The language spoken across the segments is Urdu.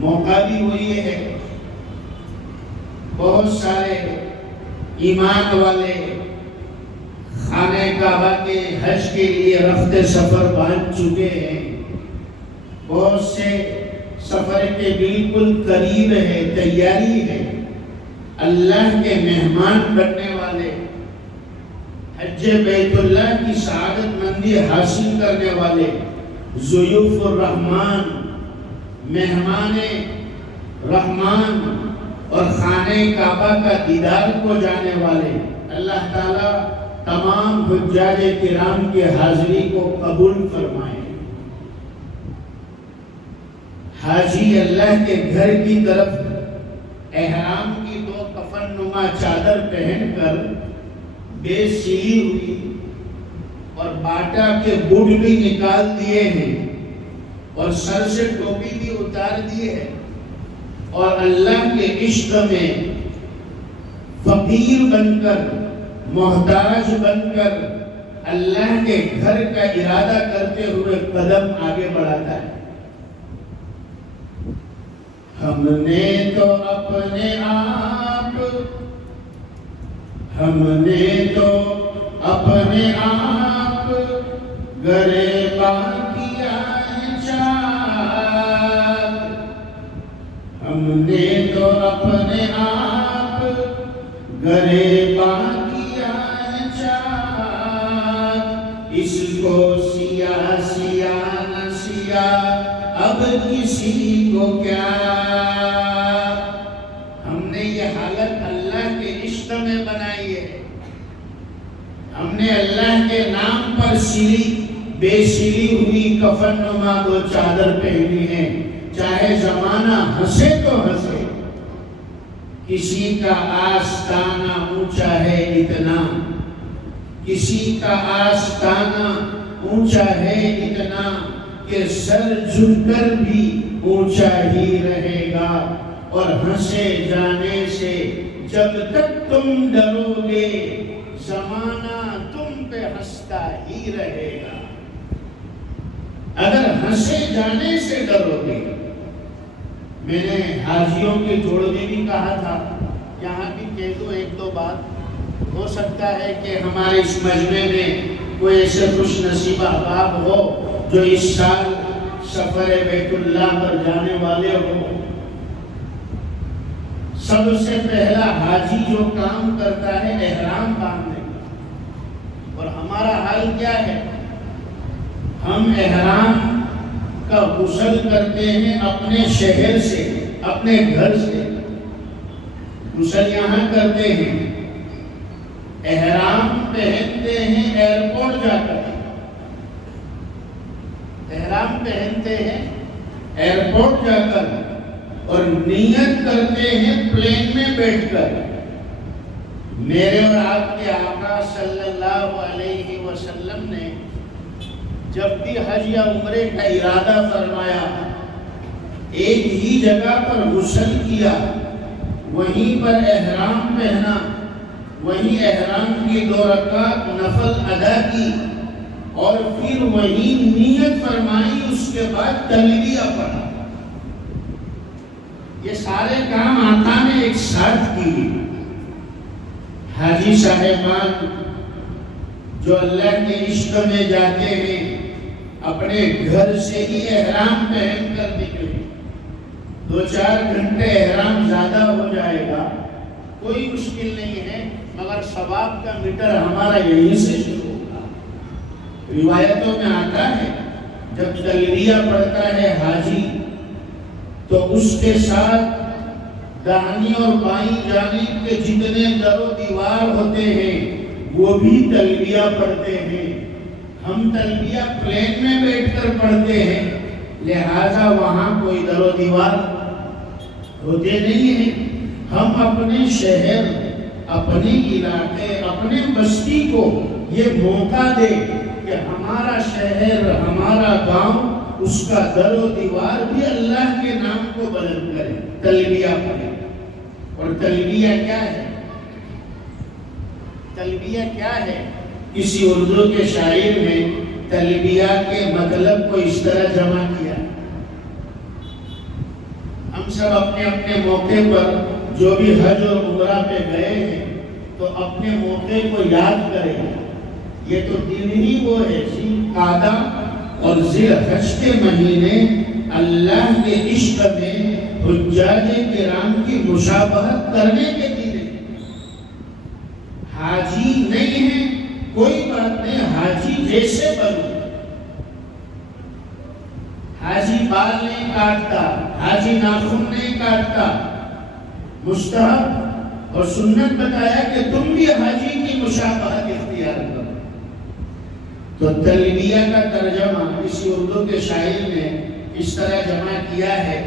موقع بھی وہی ہے، بہت سارے ایمان والے خانہ کعبہ کے حج کے لیے رفت سفر باندھ چکے ہیں، بہت سے سفر کے بالکل قریب ہے، تیاری ہے، اللہ کے مہمان بننے والے، حج بیت اللہ کی سعادت مندی حاصل کرنے والے، ضیوف الرحمن، مہمان رحمان اور خانہ کعبہ کا دیدار کو جانے والے، اللہ تعالیٰ تمام حجاج کرام کی حاضری کو قبول فرمائے۔ حاجی اللہ کے گھر کی طرف احرام کی 2 کفن نما چادر پہن کر بے سلی ہوئی اور باٹا کے بوٹ بھی نکال دیے ہیں اور سر سے ٹوپی بھی اتار دیے ہیں، اور اللہ کے عشق میں فقیر بن کر، محتاج بن کر اللہ کے گھر کا ارادہ کرتے ہوئے قدم آگے بڑھاتا ہے۔ ہم نے تو اپنے آپ گریباں کیا ہے چاک، ہم نے تو اپنے آپ گریباں کیا ہے چاک، اس کو سیاہ سیاہ نہ سیاہ اب کسی کو کیا۔ ہم نے یہ حالت اللہ کے عشق میں بنائی ہے، ہم نے اللہ کے نام پر بے سلی ہوئی کفن نما 2 چادر پہنی ہے، چاہے زمانہ ہنسے تو ہنسے، کسی کا آستانہ اونچا ہے اتنا، کسی کا آستانہ اونچا ہے اتنا کہ سر جھک کر بھی اونچا ہی رہے گا، اور ہنسے جانے سے جب تک تم ڈرو گے زمانہ تم پہ ہنستا ہی رہے گا۔ اگر ہنسے جانے سے ڈرو گے، میں نے حاجیوں کے جوڑ میں بھی کہا تھا، یہاں بھی کہہ دو 1-2 بات، ہو سکتا ہے کہ ہمارے اس مجمع میں کوئی ایسے خوش نصیب احباب ہو جو اس سال سفر بیت اللہ پر جانے والے ہو۔ سب سے پہلا حاجی جو کام کرتا ہے احرام باندھنے کا، اور ہمارا حال کیا ہے؟ ہم احرام کا غسل کرتے ہیں اپنے شہر سے، اپنے گھر سے، غسل یہاں کرتے ہیں، احرام پہنتے ہیں ایئرپورٹ جا کر، احرام پہنتے ہیں ایئرپورٹ جا کر، اور نیت کرتے ہیں پلین میں بیٹھ کر۔ میرے اور آپ کے آقا صلی اللہ علیہ وسلم نے جب بھی حج یا عمرے کا ارادہ فرمایا، ایک ہی جگہ پر غسل کیا، وہیں پر احرام پہنا، وہیں احرام کی 2 رکعت نفل ادا کی، اور پھر وہیں نیت فرمائی، اس کے بعد تلبیہ پڑھا۔ یہ سارے کام آقا نے ایک ساتھ کیے۔ حاجی صاحبان جو اللہ کے عشق میں جاتے ہیں، اپنے گھر سے ہی احرام پہن کر نکلے، 2-4 گھنٹے احرام زیادہ ہو جائے گا، کوئی مشکل نہیں ہے، مگر ثواب کا میٹر ہمارا یہیں سے شروع ہوگا۔ روایتوں میں آتا ہے جب تلبیہ پڑھتا ہے حاجی تو اس کے ساتھ داہنی اور بائیں جانب کے جتنے در و دیوار ہوتے ہیں وہ بھی تلبیہ پڑھتے ہیں۔ ہم تلبیہ پلین میں بیٹھ کر پڑھتے ہیں، لہذا وہاں کوئی در و دیوار ہوتے نہیں ہیں۔ ہم اپنے شہر، اپنے علاقے، اپنے بستی کو یہ موقع دے کہ ہمارا شہر، ہمارا گاؤں، اس کا در و دیوار بھی اللہ کے نام کو بلند کرے، تلبیہ پڑھے۔ اور تلبیہ کیا ہے؟ تلبیہ کیا ہے؟ کسی اردو کے شاعر نے تلبیہ کے مطلب کو اس طرح جمع کیا: ہم سب اپنے اپنے موقع پر جو بھی حج اور عمرہ پہ گئے ہیں تو اپنے موقع کو یاد کریں. یہ تو دن ہی وہ ہے ذی القعدہ اور ذی الحج کے مہینے اللہ کے عشق میں حجاج کرام کی مشابہت کرنے کے دن ہیں. حاجی نہیں ہے کوئی بات نہیں، حاجی جیسے بنو. حاجی بال نہیں کاٹتا، حاجی ناخن نہیں کاٹتا. مستحب اور سنت بتایا کہ تم بھی حاجی کی مشابہت اختیار کرو. تو تلبیہ کا ترجمہ کسی اردو کے شاعر نے اس طرح جمع کیا ہے.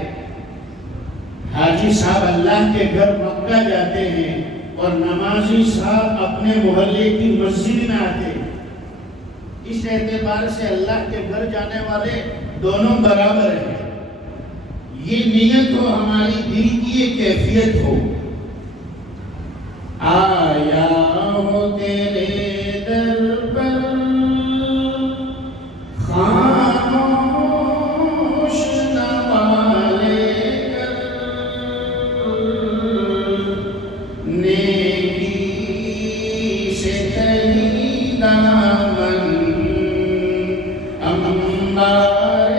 حاجی صاحب اللہ کے گھر مکہ جاتے ہیں اور نمازی صاحب اپنے محلے کی مسجد میں آتے ہیں. اس اعتبار سے اللہ کے گھر جانے والے دونوں برابر ہیں. یہ نیت ہو، ہماری دل کی یہ کیفیت ہو. آیا ہو تیرے در پر خاموش نوالے کر، نیکی سے تہی دامن انبارِ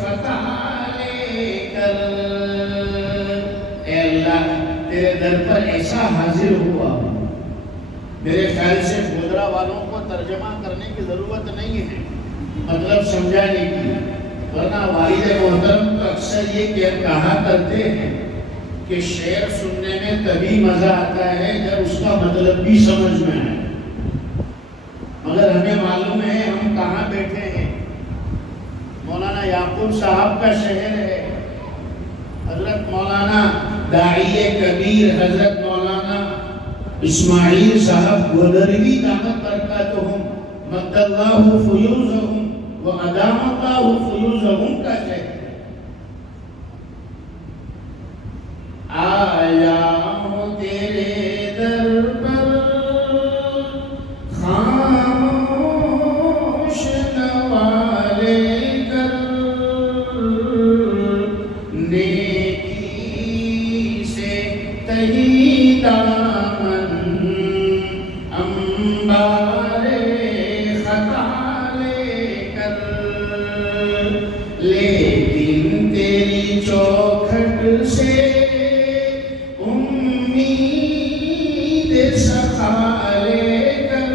خطا لے کر. اے اللہ تیرے در پر ایسا حاضر ہوا. میرے خیال سے گودرا والوں کو ترجمہ کرنے کی ضرورت نہیں ہے، مطلب سمجھانے کی. ورنہ والد محترم تو اکثر یہ کہا کرتے ہیں کہ شعر سننے میں تبھی مزہ آتا ہے جب اس کا مطلب بھی سمجھ میں آئے. مگر ہمیں معلوم ہے ہم کہاں بیٹھے ہیں. مولانا یعقوب صاحب کا شہر ہے. حضرت مولانا داعی کبیر حضرت مولانا اسماعیل صاحب گودروی دامت برکاتہم مد اللہ فیوزہم و ادام اللہ فیوزہم کا شہر ہے. آیا ہوں تیرے در پر خاموش نوالے کر، نیکی سے تہی دامن انبارِ خطا لے کر. لیکن تیری چوکھٹ سے امید سخا لے کر،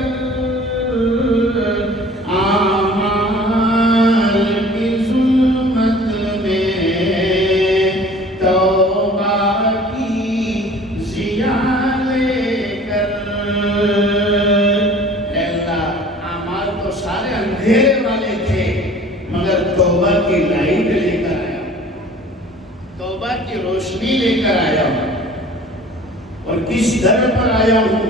اعمال کی ظلمت میں توبہ کی ضیا لے کر. اے اللہ اعمال تو سارے اندھیرے والے تھے مگر توبہ کی لائٹ لے کر آیا، توبہ کی روشنی لے کر آیا ہوں. اور کس در پر آیا ہوں؟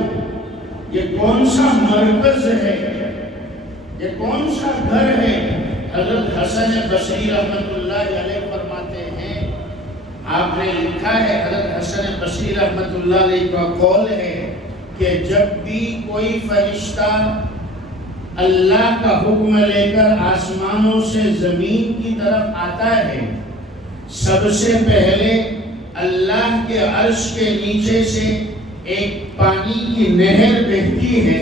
یہ کون سا مرکز ہے، یہ کون سا گھر ہے؟ حضرت حسن بصری رحمت اللہ علیہ فرماتے ہیں، آپ نے لکھا ہے، حضرت حسن بصری رحمت اللہ علیہ کا قول ہے کہ جب بھی کوئی فرشتہ اللہ کا حکم لے کر آسمانوں سے زمین کی طرف آتا ہے، سب سے پہلے اللہ کے عرش کے نیچے سے ایک پانی کی نہر بہتی ہے.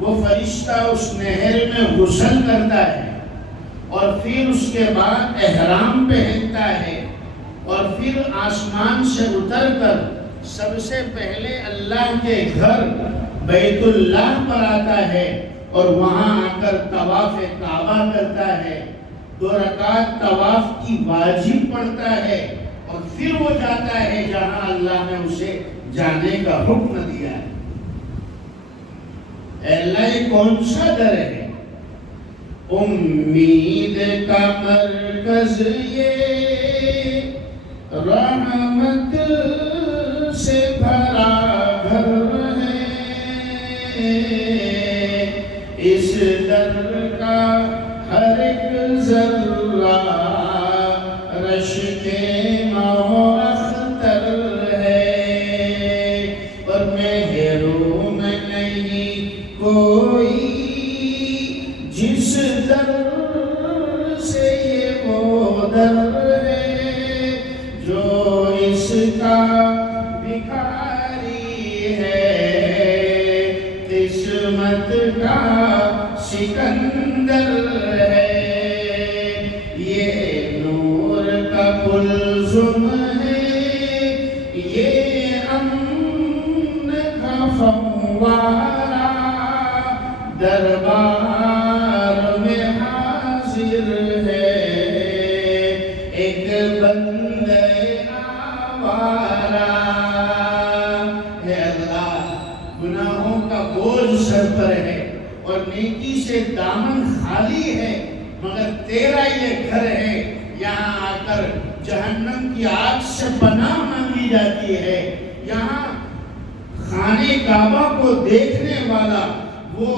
وہ فرشتہ اس نہر میں غسل کرتا ہے اور پھر اس کے بعد احرام پہنتا ہے اور پھر آسمان سے اتر کر سب سے پہلے اللہ کے گھر بیت اللہ پر آتا ہے اور وہاں آ کر طواف کعبہ کرتا ہے. 2 رکعت طواف کی واجب پڑھتا ہے اور پھر وہ جاتا ہے جہاں اللہ نے اسے جانے کا حکم دیا ہے. اے اللہ یہ کون سا در ہے؟ امید کا مرکز یہ رحمت سے بھرا گھر ہے. اس در کا ہر ایک ذرہ رشک ماہ اختر ہے، اور محروم نہیں کوئی جس در سے یہ وہ در ہے جو کا بھکاری ہے، قسمت کا سکندر ہے، یہ نور کا کلثوم ہے، یہ امن کا فوارہ، دربار میں حاضر ہے ایک بندے آوارہ۔ اے اللہ، گناہوں کا بوجھ سر پر ہے اور نیکی سے دامن خالی ہے، مگر تیرا یہ گھر ہے، یہاں آ کر جہنم کی آگ سے پناہ مانگی جاتی ہے۔ یہاں خانے کعبہ کو دیکھنے والا وہ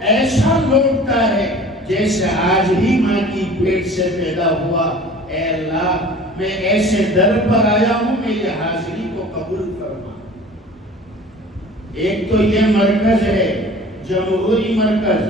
ایسا لوٹتا ہے جیسے آج ہی ماں کی پیٹ سے پیدا ہوا۔ اے اللہ، میں ایسے در پر آیا ہوں، میری حاضری کو قبول فرما۔ ایک تو یہ مرکز ہے، جمہوری مرکز،